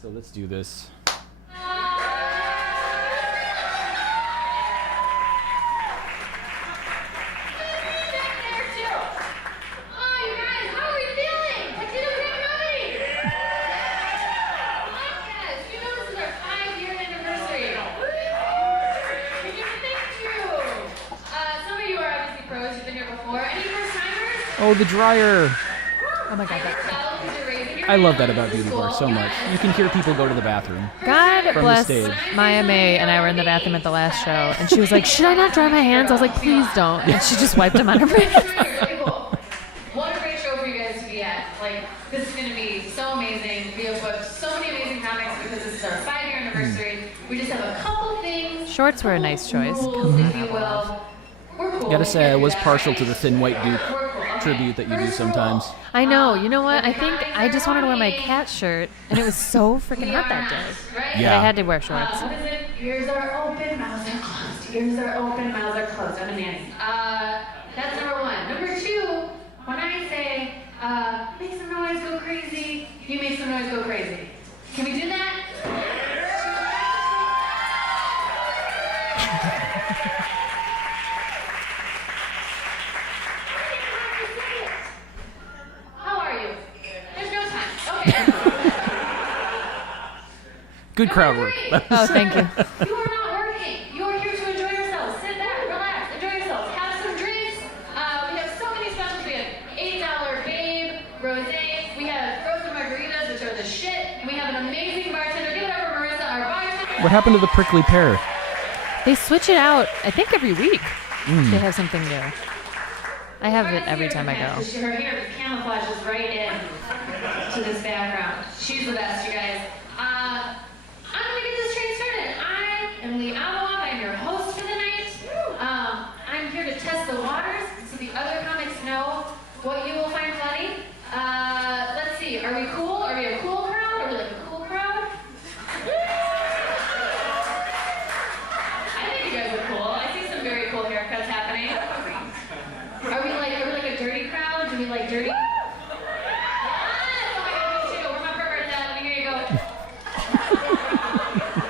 So let's do this. Oh, the dryer. Oh my God. I love that about beauty bar so much. You can hear people go to the bathroom. God from bless the stage. Maya May and I were in the bathroom at the last show, and she was like, should I not dry my hands? I was like, please don't. And she just wiped them on her face. What a great show for you guys to be at. Like, this is going to be so amazing. We have booked so many amazing comics because this is our 5-year anniversary. We just have a couple things. Shorts were a nice choice. Rules, if you will. We're cool. Gotta say, I was partial to the Thin White Duke tribute that you do sometimes. I know. You know what? I think I just wanted to wear my cat shirt, and it was so freaking hot that day. Yeah. But I had to wear shorts. What is it? Ears are open, mouths are closed. Ears are open, mouths are closed. I'm a nanny. That's number 1. Number 2, when I say, make some noise, go crazy, you make some noise, go crazy. Can we do that? How are you? There's no time. Okay. Good crowd work. Oh, thank you. You are not working. You are here to enjoy yourselves. Sit back, relax, enjoy yourselves. Have some drinks. We have so many specials. We have $8 Babe, Rosé. We have frozen margaritas, which are the shit. And we have an amazing bartender. Give it up for Marissa, our bartender. What happened to the prickly pear? They switch it out, I think, every week. They have something new. I have it every time I go. Her hair camouflages right in to this background. She's the best, you guys. I'm gonna get this train started. I am Willy Aboav. I'm your host for the night. I'm here to test the waters so the other comics know what you will find funny. Let's see. Are we cool? Are we a cool crowd? Are we like a cool crowd? I think you guys are cool. I see some very cool haircuts happening. Are we like a dirty crowd? Do we like dirty? Yes! Oh my God, me too. Where my perverts at? Here you go.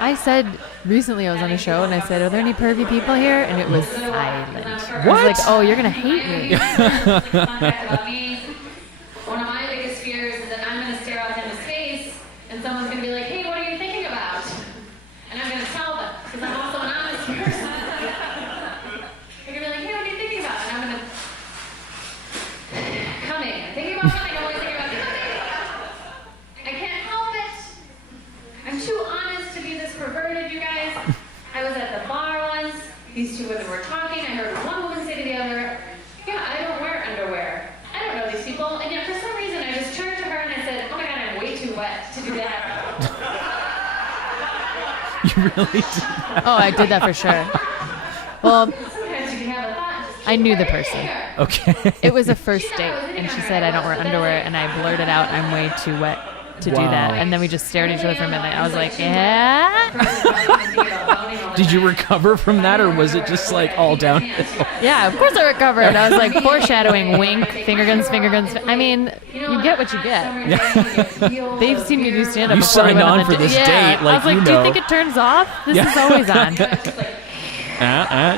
I said recently I was on a show, and I said, are there any pervy people here? And it was silent. I was like, oh, you're going to hate me. One of my biggest fears is that I'm going to stare out in his face, and someone's going to be like, hey, what are you thinking about? And I'm going to tell them, because I'm also an honest person. They're going to be like, hey, what are you thinking about? And I'm going to... Coming. Thinking about coming. I'm only thinking about coming. I can't help it. I'm too honest to be this perverted, you guys. I was at the bar once. These two women were talking. I heard one woman say to the other, yeah, I don't wear underwear. I don't know these people. And yet, for some reason, I just turned to her and I said, oh my God, I'm way too wet to do that. You really did? Oh, I did that for sure. Well, Sometimes you can have a thought. I knew the person. Okay. It was a first date, and she said, I don't wear underwear, and I blurted out, I'm way too wet to do that. And then we just stared at each other for a minute. I was like, yeah? Did you recover from that, or was it just like all downhill? Yeah, of course I recovered. I was like foreshadowing, wink, finger guns. I mean, you get what you get. They've seen me do stand-up You before we signed went on the for this yeah. date, like, I was like, you do you know. think it turns off? This is always on.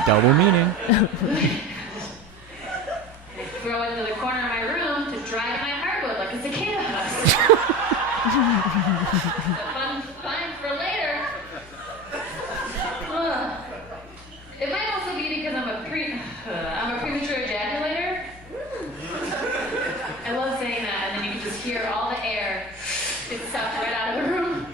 Double meaning. Throw it into the corner of my room to dry my hardwood like a cicada husk. Fun for later. It might also be because I'm a premature ejaculator. I love saying that, and then you can just hear all the air get sucked right out of the room.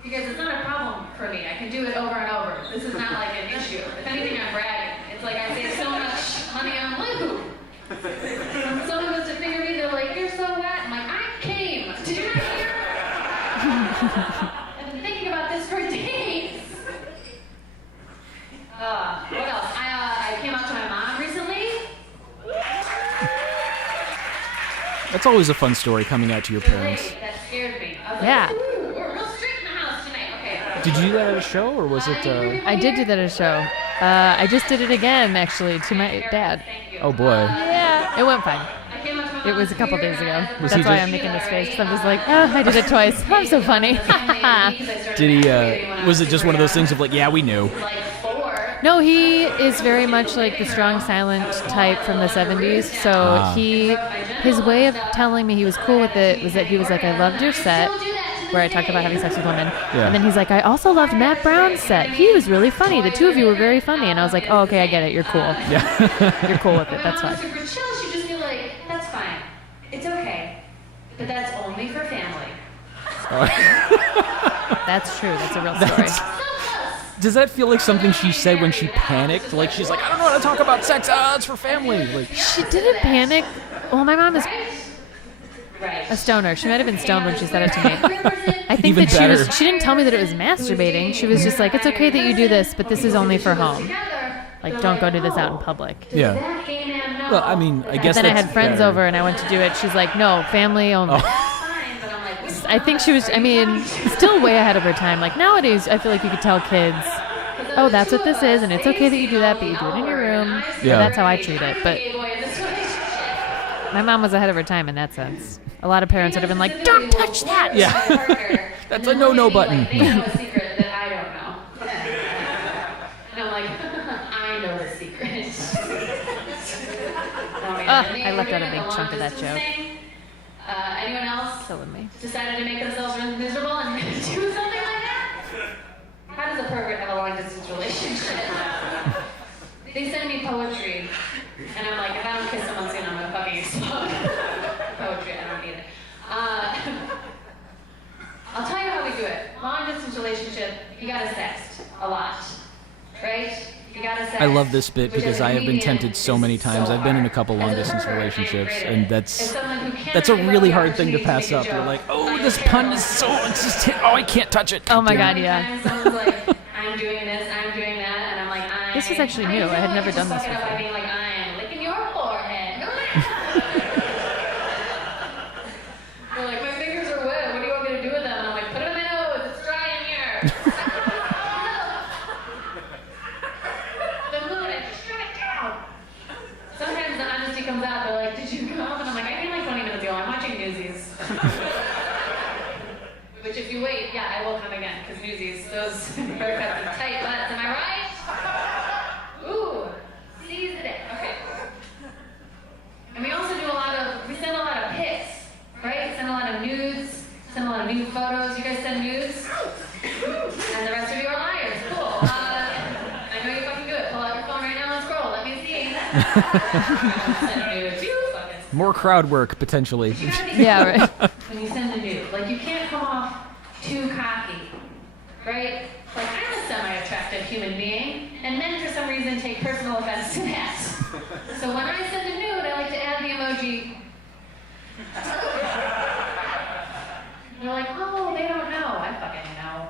Because it's not a problem for me. I can do it over and over. This is not like an issue. If anything, I'm bragging. It's like I say so much honey on my poop. When someone goes to finger me, they're like, you're so wet. I'm like, I came. Did you not hear? I've been thinking about this for days. What else? I came out to my mom recently. That's always a fun story, coming out to your parents. That scared me. I was Yeah. like, ooh, we're real strict in the house tonight. Okay. Did you do that at a show, or was it? I did do that at a show. I just did it again, actually, to my dad. Thank you. Oh boy. Yeah, it went fine. I came up to It was a couple days ago. Was That's he why just- I'm making this face. 'Cause I'm just like, I did it twice. I'm so funny. Did he? Was it just one of those things of like, yeah, we knew? No, he is very much like the strong, silent type from the 70s. So his way of telling me he was cool with it was that he was like, I loved your set, where I talked about having sex with women. Yeah. And then he's like, I also loved Matt Brown's set. He was really funny. The two of you were very funny. And I was like, oh, okay, I get it. You're cool. Yeah. You're cool with it. That's fine. Super chill, she'd just be like, that's fine. It's okay. But that's only for family. That's true. That's a real story. Does that feel like something she said when she panicked? Like she's like, I don't know how to talk about sex. It's for family. Like She didn't panic. Well, my mom is Right. a stoner. She might have been stoned when she said it to me. I think Even that she better. was. She didn't tell me that it was masturbating. She was just like, it's okay that you do this, but this is only for home. Like, don't go do this out in public. yeah. Well, I mean, I guess Then I that's had friends better. over and I went to do it. She's like, no, family only. I think she was, I mean, still way ahead of her time. Like nowadays, I feel like you could tell kids, oh, that's what this is, and it's okay that you do that, but you do it in your room. So Yeah. that's how I treat it. But my mom was ahead of her time in that sense. A lot of parents would have been like, don't touch that. Yeah. That's a no-no button. Like, you know a secret that I don't know. And I'm like, I know the secret. I left out a big chunk of that joke. Anyone else Killing me. decided to make themselves miserable and do something like that? How does a pervert have a long-distance relationship? They send me poetry, and I'm like, if I don't kiss someone soon, I'm gonna fucking explode. Poetry, I don't need it. I'll tell you how we do it. Long-distance relationship, you gotta sext a lot, right? You gotta sext. I love this bit which because as a I have been comedian tempted so many is times. so I've been in a hard. couple As a long-distance pervert, relationships, great. and As that's someone who can't a give really up hard thing to opportunity pass make up. a You're joke. like, oh, I this care pun about is it. so, it's just hit, oh, I can't touch it. Oh my Damn God, it. yeah. Someone's like, I'm doing this, I'm doing that, and I'm like, This was actually new. I had never done this Just fuck it up by before. being like, I'm licking your forehead. They're like, my fingers are wet. What do you want me to do with them? And I'm like, put it in my nose. It's dry in here. The mood, I just shut it down. Sometimes the honesty comes out. They're like, did you come? And I'm like, I came like 20 minutes ago. I'm watching Newsies. Which if you wait, yeah, I will come again, because Newsies, those haircuts and tight butts, am I right? Ooh, seize the day. Okay. And we also do we send a lot of pics, right? Send a lot of nudes, send a lot of nude photos. You guys send nudes? And the rest of you are liars. Cool. I know you fucking do it. Pull out your phone right now and scroll. Let me see. Send nudes. You fucking More crowd work, potentially. Yeah, right. when you send a nude. Like, you can't come off too cocky, right? Like, I'm a semi-attractive human being, and men for some reason take personal offense to that. So when I send a nude, I like to add the emoji. They're like, oh, they don't know. I fucking know.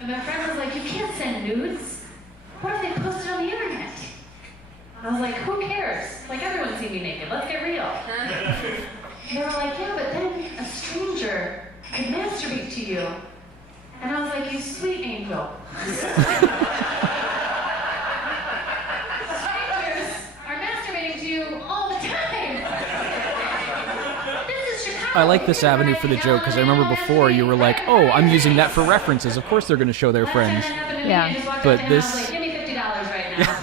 And my friend was like, you can't send nudes. What if they post it on the internet? I was like, who cares? Like, everyone's seen me naked. Let's get real. They were like, yeah, but then a stranger could masturbate to you. And I was like, you sweet angel. Strangers are masturbating to you all the time. This is Chicago. I like this avenue for the joke because I remember before you were like, oh, I'm using that for references. Of course they're going to show their friends. Yeah. But But this- this. Like, give me $50 right now.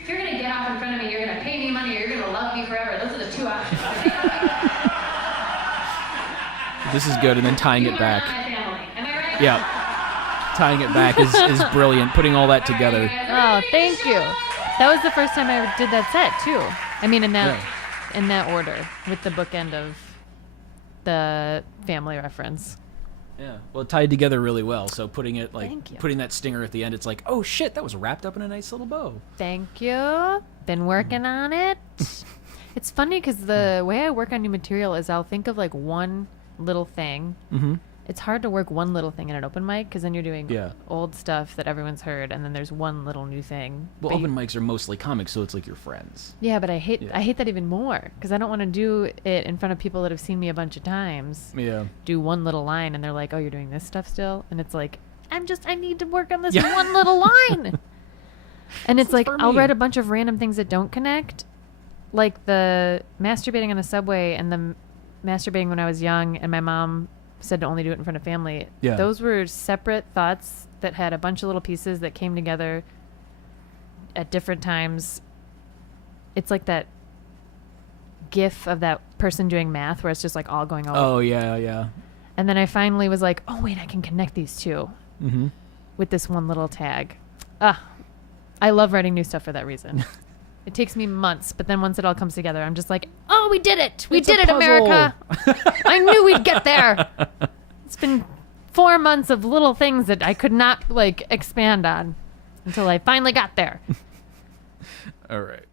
If you're gonna get off in front of me, you're gonna pay me money, or you're gonna love me forever. Those are the two options. This is good, and then tying You it are back. not my family. Am I right? Yeah. Tying it back is brilliant, putting all that together. Oh, thank you. That was the first time I did that set too. I mean, in that order, with the bookend of the family reference. Yeah. Well, it tied together really well. So putting it Thank you. putting that stinger at the end, it's like, oh shit, that was wrapped up in a nice little bow. Thank you. Been working on it. It's funny because the way I work on new material is I'll think of like one little thing. Mm-hmm. It's hard to work one little thing in an open mic because then you're doing Yeah. old stuff that everyone's heard, and then there's one little new thing. Well, But open mics are mostly comics, so it's like your friends. yeah, but I hate Yeah. that even more because I don't want to do it in front of people that have seen me a bunch of times. Yeah. Do one little line, and they're like, "Oh, you're doing this stuff still," and it's like, I need to work on this Yeah. one little line. And it's This is like for I'll me. write a bunch of random things that don't connect, like the masturbating on the subway and the masturbating when I was young, and my mom said to only do it in front of family. Yeah. Those were separate thoughts that had a bunch of little pieces that came together at different times. It's like that gif of that person doing math where it's just like all going over. Oh, yeah. And then I finally was like, oh, wait, I can connect these two Mm-hmm. with this one little tag. I love writing new stuff for that reason. It takes me months, but then once it all comes together, I'm just like, oh, we did it. We It's a did it, puzzle. America. I knew we'd get there. It's been 4 months of little things that I could not, like, expand on until I finally got there. All right.